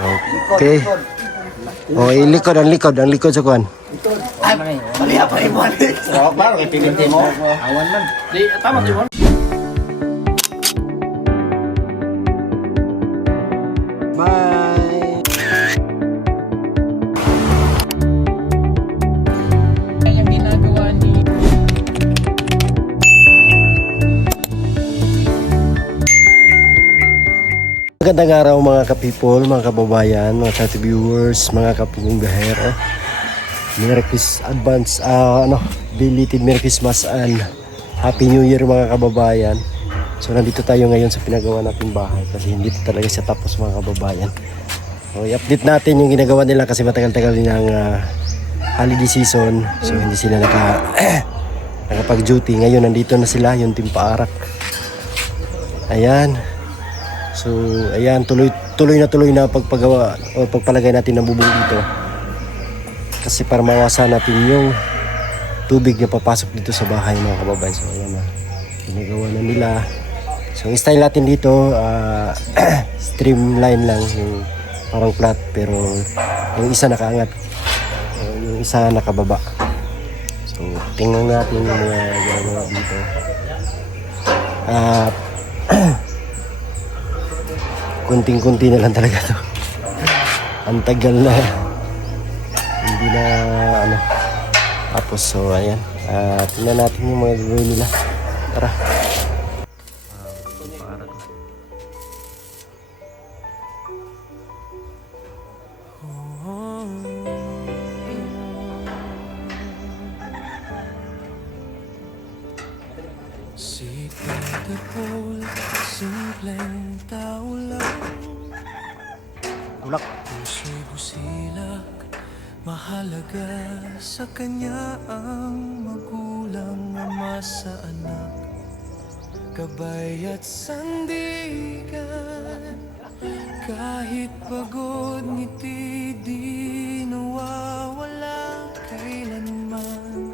Okay. Oh, ang likod sa kuan. Ay, mali pa rin mo. Sarap ba? Kaya piniti mo. Awan man. Di, tama yun. Bye. Ang ginagawa ni Magandang araw mga ka-people, mga kababayan, mga ka-viewers, mga kapugong biyahero. Merry Christmas advance, belated Merry Christmas and Happy New Year mga kababayan. So nandito tayo ngayon sa pinagawa nating bahay kasi hindi pa talaga siya tapos mga kababayan. So i-update natin yung ginagawa nila kasi matagal-tagal din ang holiday season. So hindi sila nakapag-duty. Ngayon nandito na sila, yung team paarak. Ayan. So ayan, tuloy na pagpagawa o pagpalagay natin ng bubong dito. Kasi para mawasan natin yung tubig na papasok dito sa bahay mga kababayan. So ayan na, ginagawa na nila. So ang style natin dito, streamline lang, yung parang flat pero yung isa nakaangat, yung isa nakababa. So tingnan natin yung mga ginagawa dito. Kunting-kunti na lang talaga to. Ang tagal na. Hindi na Tapos so ayan. Tingnan natin yung mga gagawin nila. Tara. Si Peter Paul, simpleng tao lang. Ulak. Puso'y busilak, mahalaga sa kanya ang magulang, ama sa anak, gabay at sandigan. Kahit pagod, ngiti di nawawala kailanman.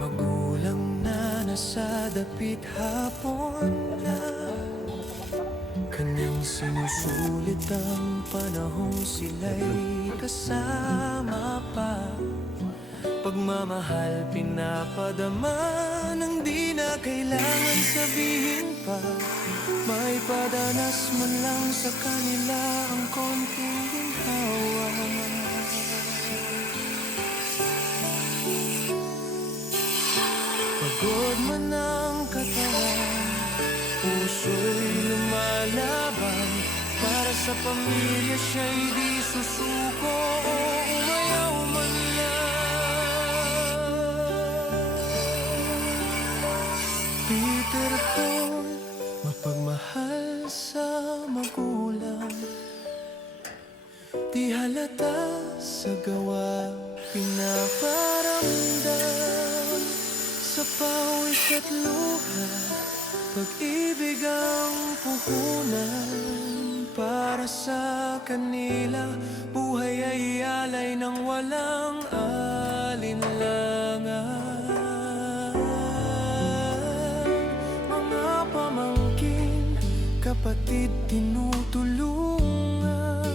Magulang na nasa dapit hapon na, kanyang sinusulit ang panahong sila'y kasama pa. Pagmamahal pinapadama nang di na kailangan sabihin pa. May padanas man lang sa kanila ang konting ginhawa. Pagod man ang katawan, puso'y lumalaban. Para sa pamilya siya'y di susuko o umayaw man lang. Peter Paul, mapagmahal sa magulang, di halata sa gawa, pinaparamdam sa pawis at luha. Pag-ibig ang puhunan para sa kanila. Buhay ay alay ng walang alinlangan. Mga pamangkin, kapatid tinutulungan.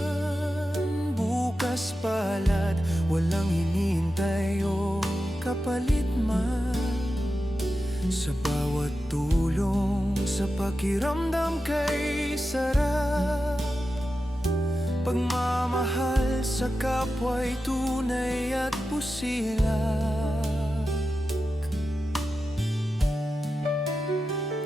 Bukas palad, walang hinihintay o kapalit man. Sa bawat tulong, sa pakiramdam kay sarap. Pagmamahal sa kapwa'y tunay at busilak.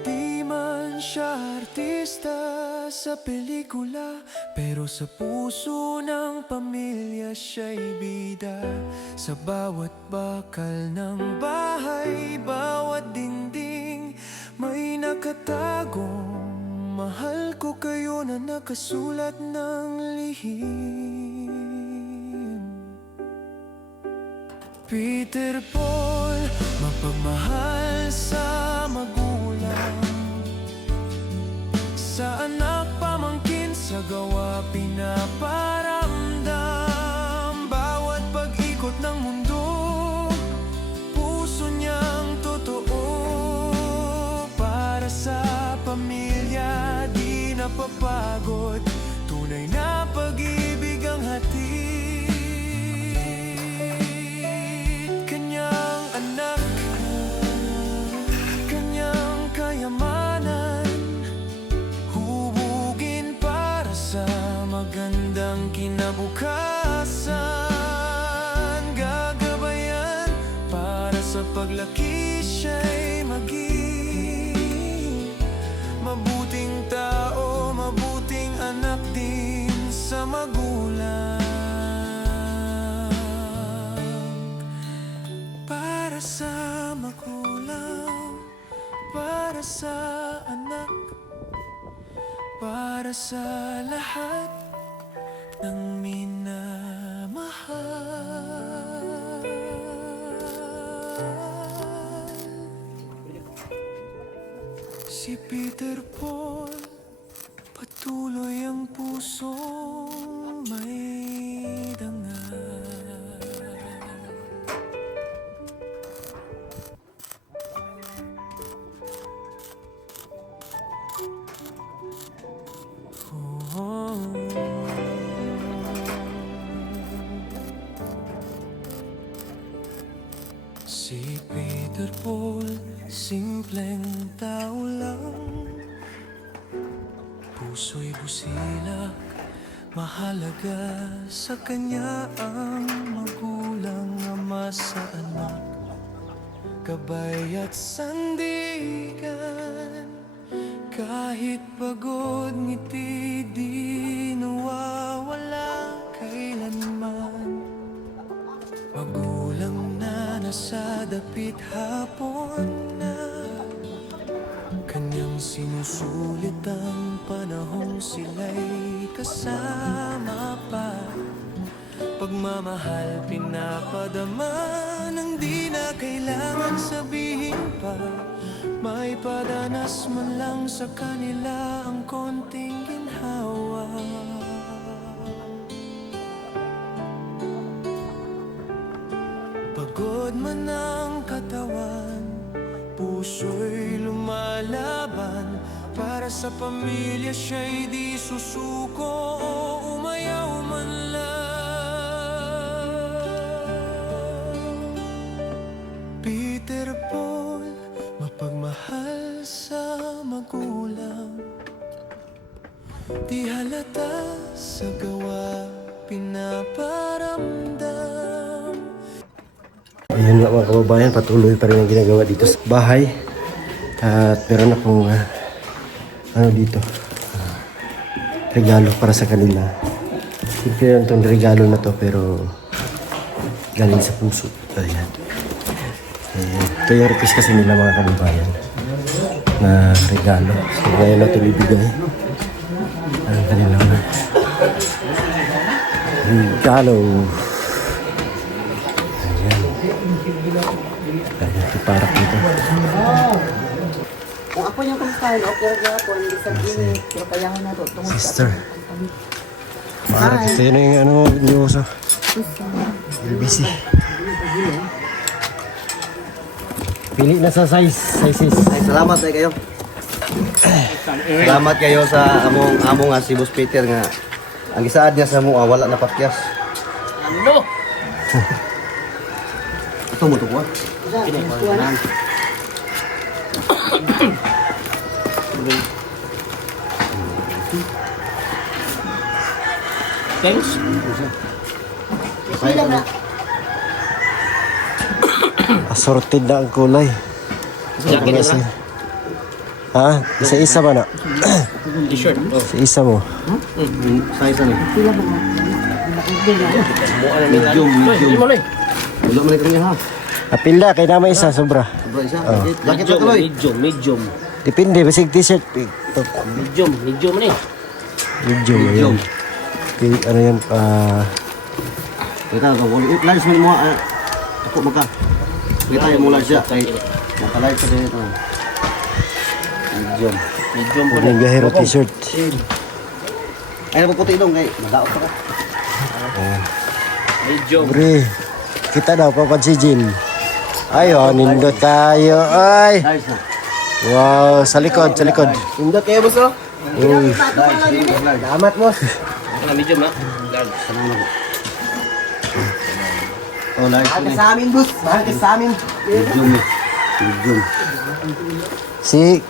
Di man siya artista sa pelikula, pero sa puso ng pamilya siya'y bida. Sa bawat bakal ng bahay, bawat dingding, may nakatagong mahal ko kayo na nakasulat ng lihim. Peter Paul, mapagmahal sa magulang, sa anak, pamangkin, sa gawa, pinaparamdam. Bawat pag-ikot ng mundo, puso niyang totoo. Para sa pamilya, di napapagod, tunay na pag magandang kinabukasan. Gagabayan para sa paglaki siya'y maging mabuting tao, mabuting anak din sa magulang. Para sa magulang, para sa anak, para sa lahat ng minamahal. Si Peter Paul, patuloy ang pusong may dangal. Si Peter Paul, simpleng tao lang, puso'y busilak, mahalaga sa kanya ang magulang, ama sa anak, gabay at sandigan. Kahit pagod, ngiti di nawawala kailanman. Magulang na nasa dapit hapon na, kanyang sinusulit ang panahong sila'y kasama pa. Pagmamahal pinapadama nang di na kailangan sabihin pa. May padanas man lang sa kanila ang konting ginhawa. Pagod man ang katawan, puso'y lumalaban. Para sa pamilya siya'y di susuko o umayaw man lang. Peter Paul, mapagmahal sa magulang, di halata sa gawa, pinaparamdam. Ayun nga mga kababayan, patuloy pa rin ang ginagawa dito sa bahay. At meron akong dito, regalo para sa kanila. Hindi lang itong regalo na to, pero galing sa puso. Ayan. Ito yung request kasi nila mga kababayan na regalo. So ngayon na ito bibigay ang kanilang regalo. Ayan. Ayan, ito para dito. Kung ako yung kumustahin, okay rin ako, hindi sa gini. Pero kailangan na ito, tungkol Sister. Maaari dito yun yung ano, news. busy. Pili na sa sizes. Ay, salamat ay kayo. Salamat kayo sa among nga si Boss Peter nga ang gisaad niya sa mo wala na pakyas. Ano? Ito mo to ko. Thanks. Sila na. Assorted na ang kulay. Jacket na lang. Ha? Isa-isa ba na? T-shirt. Isa mo. Size ano? Sila ba na? Medium. Hindi mo lang. Wala man ito niya ha. Apilda, kay naman isa, sobra. Sobra isa. Jacket na tuloy. Medium. Depende, basig t-shirt. Medium na eh. Medium, ayun. Okay, ano yan, Kita ko, large man mo. Ako maka. Kita yung mula siya. Kay naka-large sa dito. Medium. Medium pa Huling gahero t-shirt. Ay, napuputi dong kay nadaot ako. Medium. Bre, kita daw, papansijin. Ayun, nindot tayo. Ay! Large na. Wow, sa likod. Indot kayo boss oh. Uy, Salamat boss. Medium na. Large. Oh, large na. Sa amin, boss. Mahal ka sa amin. Medium. Medium. si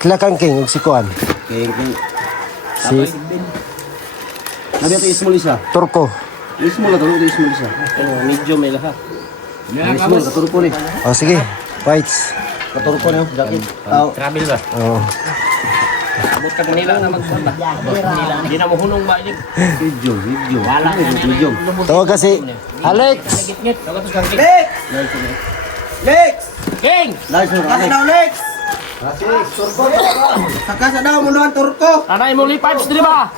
Klakang King, ug si Kuan. Kay Si Nabi ito small isa. Turko. Small na tulog ito small isa. Medium may lahat. Small katurko ni. O sige, whites. Katurko ni jacket. Travel ba? Oh. Abot ka nila na magsamba. Hindi na mo hunong ba ini? Medium. Wala na Medium. Tawag kasi, Alex! Lex! King! Large mo Kasa Alex. daw, Lex! Sakasa daw, munuhan turko! Nanay mo lipads di ba?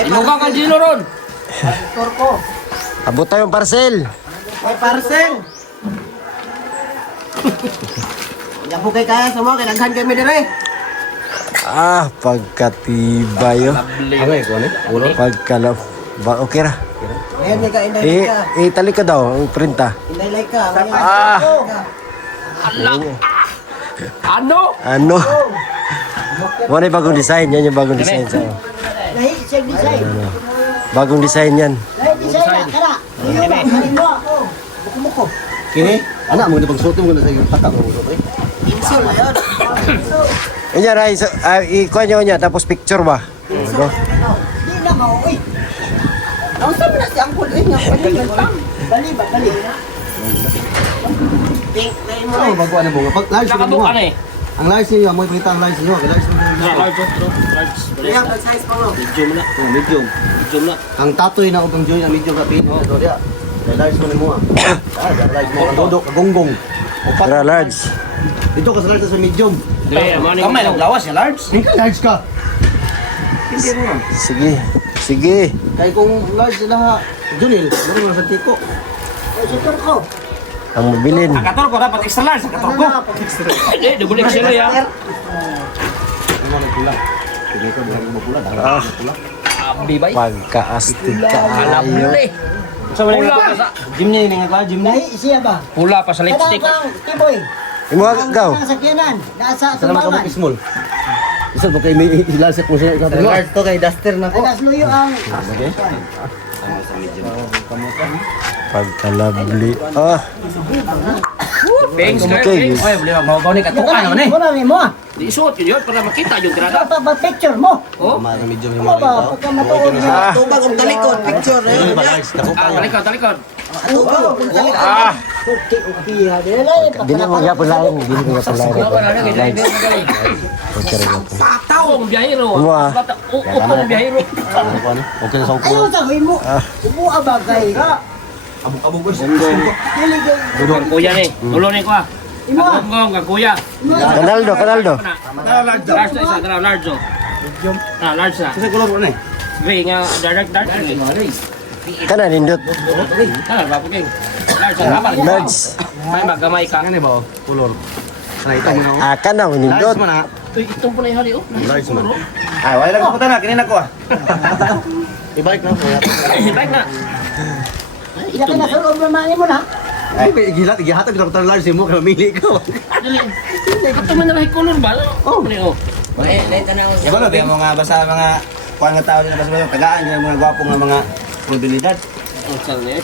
Inugang ang Gino ron. Turko! Abot tayong parcel. May parcel! Yan po kay kaya sa mga, kinaghan kami dire. Ah, pagkatibay oh. Ano eh, kuha ni? Ulo. Pagkalap. Ba, okay ra. Ayan, may ka, inday ka. Itali ka daw, ang printa. Inday ka. Ah! Ano? Ano? Wala yung bagong design. Yan yung bagong design sa Lahi, siya design. bagong design yan. Lahi, design na. Kara. Iyo ba? Kanin mo ako. Buko-buko. Kini? Anak mo na pagsuto mo na sa iyo. Taka mo ulo. Insol na yun. Yan ay, ikuha nyo niya, tapos picture ba? Ano? Di na mauwi. Ang sabi na si Angkol, eh, nga pwede yung pang. Dali ba, dali. Pink, lahi mo Ano bago ano mo? Pag large mo Nakabuka mo. na eh. Ang large niyo, mo ipita ang large niyo. Large mo. Large. Large. Kaya, size pa mo. Medium na. Medium. Medium na. Ang tatoy na upang join ang medium rapid. Oh, do dia. Large mo ni mo. Large mo ang dodok, gonggong. Tara, large. Ito ka sa large sa medium. Dre, morning. Kamay lang lawas ya large. Hindi large ka. Hindi mo. Sige. Sige. Kay kung large na Junil, ano mo sa tiko? Ay, si Turko. Ang mabilin. Kator ko dapat extra large. Kator ko. Hindi, double XL ya. Ano na pula? Sige ko dari mo pula, dari mo pula. Abi ba? Pagka-astig ka ayo. Pula pa sa Gym niya ini nga gym niya. Lahi, siya ba? pula pa sa Kada lipstick. kang tiboy. Imo gaw. Ang sakyanan. Nasa Salamat ka sumbangan. mo small. Isa po kay may ilasik mo sa large to kay duster na ko. Alas luyo ang... Pagka-lovely. Ah, Pink skirt. okay. Pink. Oy, bali mo ni katukan naman eh. Wala rin mo. Di isuot yun para makita yung grada. Ito pa picture mo. Oh. Mga medyo Ano ba? Pagka matuon mo. Ah. Tubag ang talikod. Picture. Talikod, talikod. Tubag ang talikod. Ah. Okay, okay. Dili, Dili mo gyapon lain, dili mo gyapon lain. Okay ra gyapon. Tao ang biyahero. Ano ah? Upo ang biyahero. Okay na sa Ayaw sa mo. Upo abagay. Abo ko. Dili kay... Ang kuya ni. Ulo ni ko ah. Imo. Gonggong ang kuya. Kanaldo, kanaldo. Large na isa, tara large oh. Large na. Kasi kulor na eh. Gray nga dark. Kana nindot. Tara, bapo king. Large na naman. Large. May magamay ka. Kani ba kulor? Sana ito mo na. Ah, kana nindot. Large man na. Uy, itong po na yung hali oh. Large man. Ay, wala lang ko na kinina ko ah. Ibalik na ko. Baik na. Iya ka na sa loob naman mo na. Ay, gilat, gihatag ko sa large mo kaya mamili ko. Dali. Ito man na color ba? Oh, ni oh. Ya ba ba mga basta mga kuan nga tao na basta tagaan nga mga gwapo nga mga mobilidad. Ang sal ni.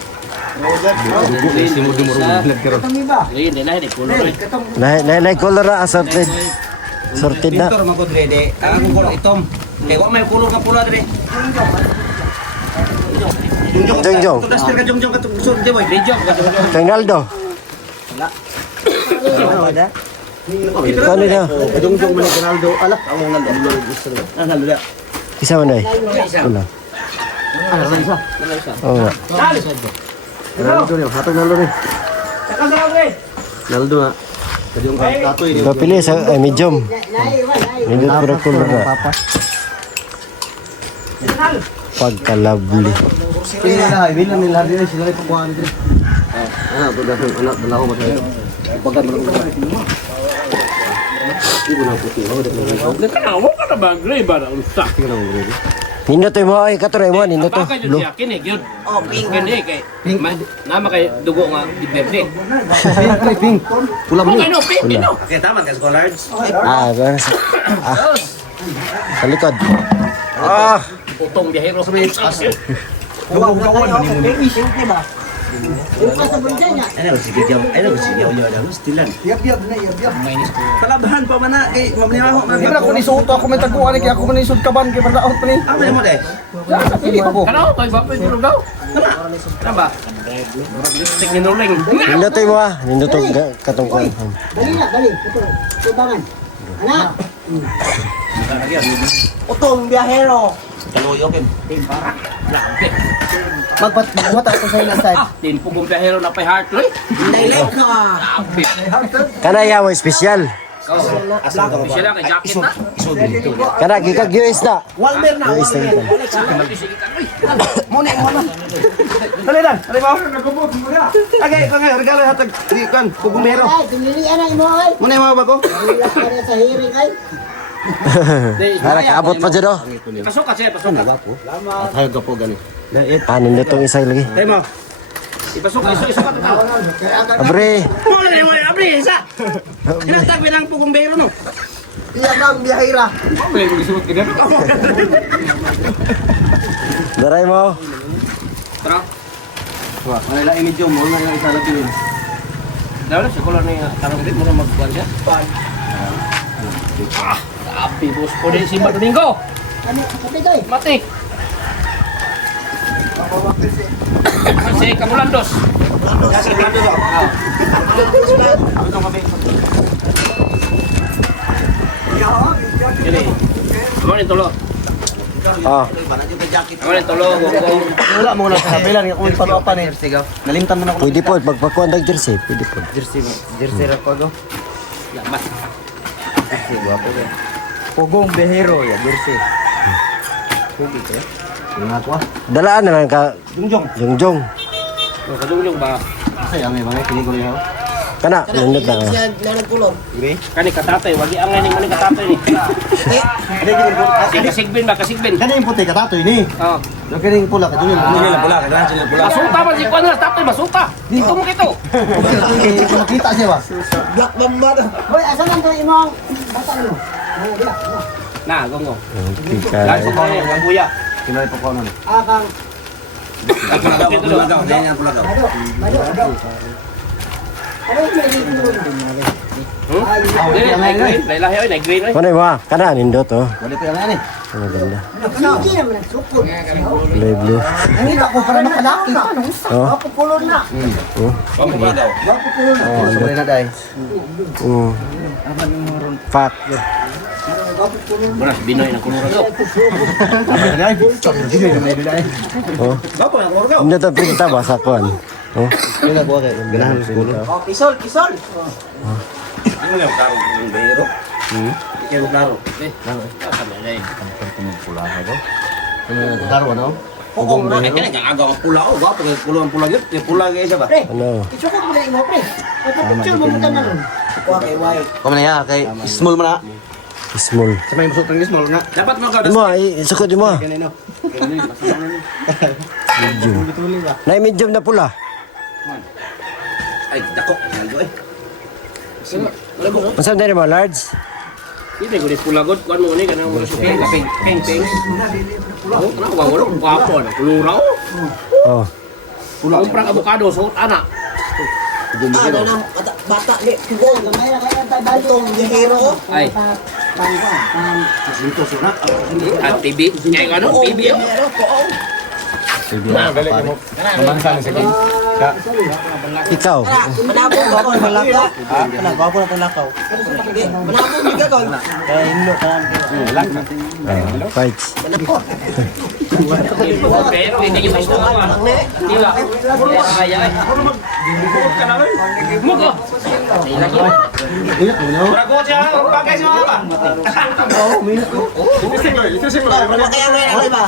Simud-simud karo. Kami ba? Green din na di color eh. Na color na assorted. Sorted na. Pintor man ko dire. Ang kulor itom. Kay wa may kulor nga pula dire. Jongjong. Duster ka jongjong ka tusod di boy. Medyo. Kanaldo. Kano na? Jongjong man Ronaldo. Ala, awong Ronaldo. Ronaldo. Isa man ay. Wala. Ano isa? Oo nga. Ronaldo ni hatag Ronaldo ni. Ronaldo na. Kasi yung tatoy ni. Pili sa medium. Nindot pero color na. Pagka-lovely. Pila bilang nila din sila ni pagkuhan dito. Ah, budak anak dalawa mo tayo. Pagkan mo. Ibu na puti. Nakanawa ka na ba? Gray ba na? Ulta. Tingnan mo dito. Nindot mo ay katro mo nindot to. Baka yun Blue. siya. Kini, yun. Oh, pink. Kini, kay. Nama kay dugo nga. Iberde. Pink, pink. Pula mo. Pino, pino. Okay, tama ka scholars. Ah, gana sa. Ah. Sa likod. Ah. Putong biyahero. Baby shoot, di ba? Yung ka sa bulsa niya. Yab-yab na, yab-yab. Kalabahan pa man na kay mamniyaho man. Siyempre ako ni Soto, ako may taguan, kaya ako man ni Sudkaban, kaya malaot pa ni. Ako mo deh. Sa pili ako. Ano? Kay Bapak tulog daw. Ano ba? Lipstick ni Nuling. Nindutin mo ah. Nindutin katungkuan. Dali na, dali. Ito, tubangan. Anak. Utong biyahero. Kaluyokin. Magwata ako sa ilang side. Din pugong pahero na pay heart loy. Nailip ka. Apit. Kanaya mo espesyal. Sila kay jacket na. Kana gikag US na. Walmer na. US na dito. Muna, muna. Dali lang. Dali mo. Agay, regalo hatag di kan pugumero. Ay, tumilian na imo ay. Muna yung mga bago. Wala ka rin sa hearing ay. Para kaabot pa dyan oh. Pasok ka siya, pasok ka. Tayo gapo gani. Ah, nindutong isa lagi. Dali mo. Ipasok iso ka tao. Abre. Mo abri isa. Kinatabi ng pugumbero no. Iya kang biyahira. May gisuot ka dito. Daray mo. Tara. Wah, wala imidyo mo na lang isa lagi. Daw sa kolor ni tarong dit mo na magkuan siya. Api bos ko din si Domingo. Ano, kapit ay. Mati. Kasi kamulandos. Kasi blando do. Jadi. Kamu ni tolo. Ah. Kamu ni tolo gong. Wala mo na sa bilang ako yung panuapan eh. Nalimtan mo na ako. Pwede po. Pagpakuan ng jersey. Pwede po. Jersey ra ko do. Lamas. Pugong biyahero ya, jersey. Dalaan na lang ka. Jungjong. Jungjong. Kadulong ba? Kasi ang mga kini ko niya. Kana. Nindut na. Kani katatay, wagi ang nganing mani katatay ni. Kasi kasigbin ba, kasigbin. Kani yung puti katato ini. Oh. Yung kani yung pula kadulil. Nila pula, kadulil sila pula. Basuta man si Kuan na, tatay basuta. Dito mo kito. Makita siya ba? Black mamba do. Hoy, asa man to imong bata mo? Na, gongo. Okay Lagi ka. sa kanya, ang buya. Kinay pa ko nun. Akang Pulagaw, ganyan ang pulagaw. Ado. Ano yung dito? Lahi oy, green oy. Ano mo ah? Kana. Nindot oh. Wala pa yan eh. Ang ganda. Hindi naman ang sukod. Kulay blue. Nangita ko para makalaki pa. Nung isa. Oh. Mapupulon na. Pulagaw. Mapupulon na. Oh, Sorry na dai. Fat. Bunas Binoy na kulura do. Oh. Bapo na pulagaw. Hindi ito pinta ba sa kuan? Oh. Kaya na buwag eh. Ganahan sa kulo. Oh, kisol, kisol. Ano yung karo yung bayero? Kaya mo klaro. Klaro ano? Pugong na. Kaya nga agaw ang pula o. Bapo kaya pulo ang pula yun. Yung pula kaya siya ba? Pre, Ano? isukod mo na imo, pre. Pagpapicture mo muna na ron. Kuha kay White. Kamo na ya kay small man na. Small. Sa may musok ng small nga. Dapat mo ka. Di mo ah. Isukod di mo ah. Kanino? Na medium na pula. Ay, dako. Naldo eh. Masam na rin mo, large? Hindi ko ni pulagod, kuan mo ni kanang mga suping, peng. Oh, kana ba wala guwapo na kulura o. Oh. Kumprang avocado suot ana. Ano na, bata ni, tugong. Gamay na kaya tayo baltong, biyahero. Ay, Dito sunat. at TV. Ay ano, TV o. Biyahero ko, oh. Ikaw. Manabong ba ako ng malakaw? Manabong na itong lakaw. Manabong di ka ko. Kaya himno ka lang. Fights. Pero hindi yung gusto ko. Hindi ba? Kaya ay. Mugo. Lagi. Brago siya, bagay siya ba? Wala kaya may na ba?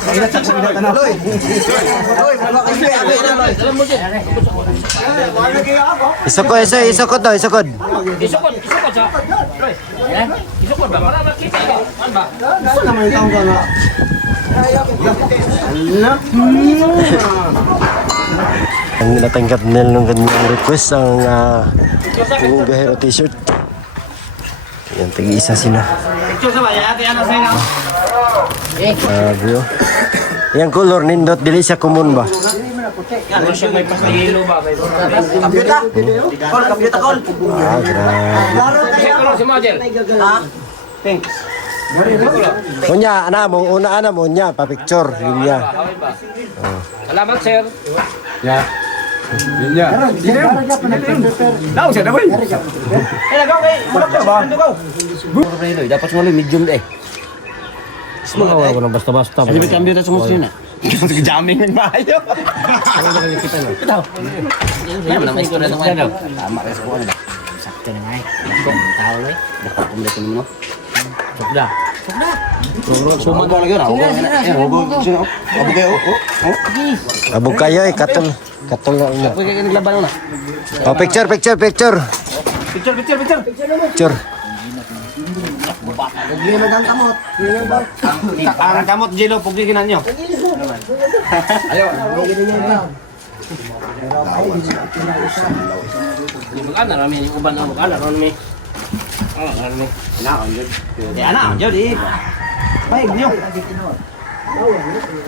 Isukod, isukod daw, isukod. Isukod siya. Isukod ba? Para makita ikaw. Ano ba? Ano naman yung taong ka na? Ang natanggap nila nung kanyang request ang Gahero t-shirt. Yan, tagi-isa sila. Picture sa ba? Ate, ano sa'yo? Bro. Yang color nindot dili siya common ba? Ano siya may pas na yelo ba? Kabyuta. Kol, kabyuta kol. Ah, grabe. Check ko lang si Model. Ha? Thanks. Unya, ana mo, una ana mo nya, pa-picture, yun niya. Salamat, sir. Dapat semua medium deh. Magawa ko na basta-basta. Jadi kambing kita semua sini. Jamming ng maayo. Ya, mana mai ko na naman. Tama rin sa kuwan. Sakto na nga eh. Tao eh. Dapat kumpleto mo. Sugda. Sumag ko lagi na. Hugo sino. Abo kayo. Abog kayo eh, katol. Katol na unya. Pwede kayo naglaban na. Oh, picture. Picture. Picture. Gino ng kamot. Ang kamot, Jilo, pugiginan nyo. Bukan na rami, yung uban na bukan na rami. Rami. Anak, jadi. Baik nyo.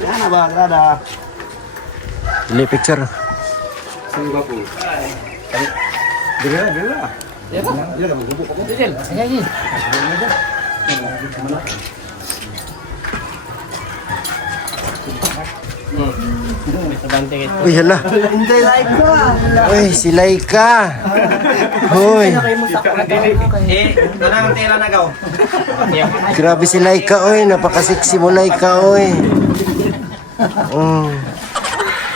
Yan na ba, grada. Dili picture. Uy, hala. Enjoy life ko. Uy, si Laika. Uy, Kanang tela na gaw. grabe si Laika, uy. Napakasiksi mo, Laika, uy.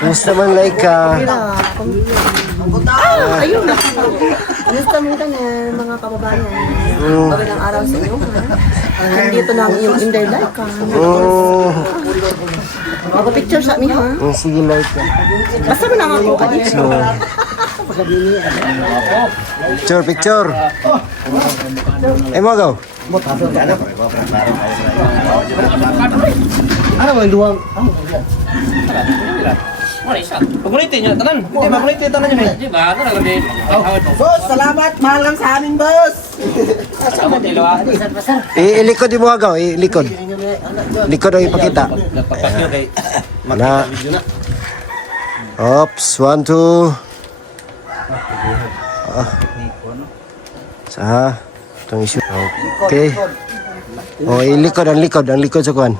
Kumusta man, Laika? Ayun na. Gusto mo ka na mga kababayan. Magandang araw sa inyo. Nandito na ang iyong Inday Life ka. Mag-picture sa amin ha. Sige, Laika. Basta mo lang ako ka dito. Picture. Eh, mo go. Ano mo, duwang? Pagulitin nyo, tanan. Hindi, makulit ito na nyo eh. Di ba? Ano lang din? Boss, salamat. Mahal lang sa amin, boss. Salamat, Jilo. Ilikod mo agaw, ilikod. Likod ang ipakita. Na. Oops, 1, 2. Sa. Itong issue. Okay. Oh, ilikod, ang likod sa kuhan.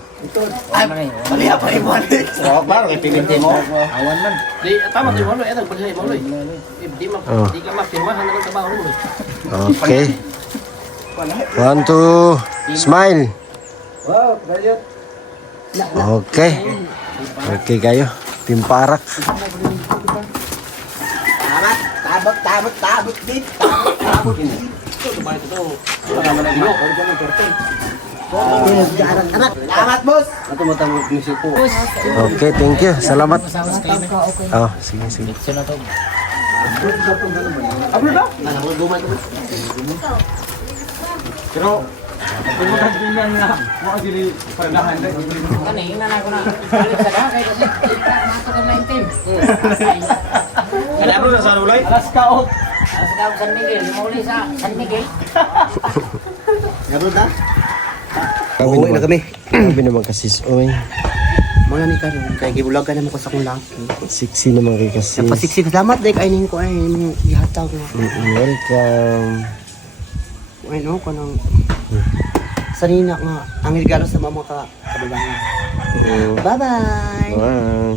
Maliha pa rin balik. So, parang ipilinte mo. Awan man. Di, tama, di mo, eto, pwede mo, di ka mapirmahan na ng trabaho mo. Okay. 1, 2. Smile. Okay. Okay kayo. Timparak. Tabot dit. Salamat, boss. Okay, thank you. Salamat. Oh, sige. Ada bro sa Saruloy? Alas ka, San Miguel. Lumuli sa San Miguel. Gabro na? Uwi na kami. Kami naman kasi. Uy, Mga ni karon kay gibulagan naman ko sa akong laki. siksi naman kay kasi. Napasiksik salamat dai kay ning ko ay gihatag ko. Welcome. Ay no kanang sanina nga ang regalo sa mga kababayan. Bye-bye. Wow.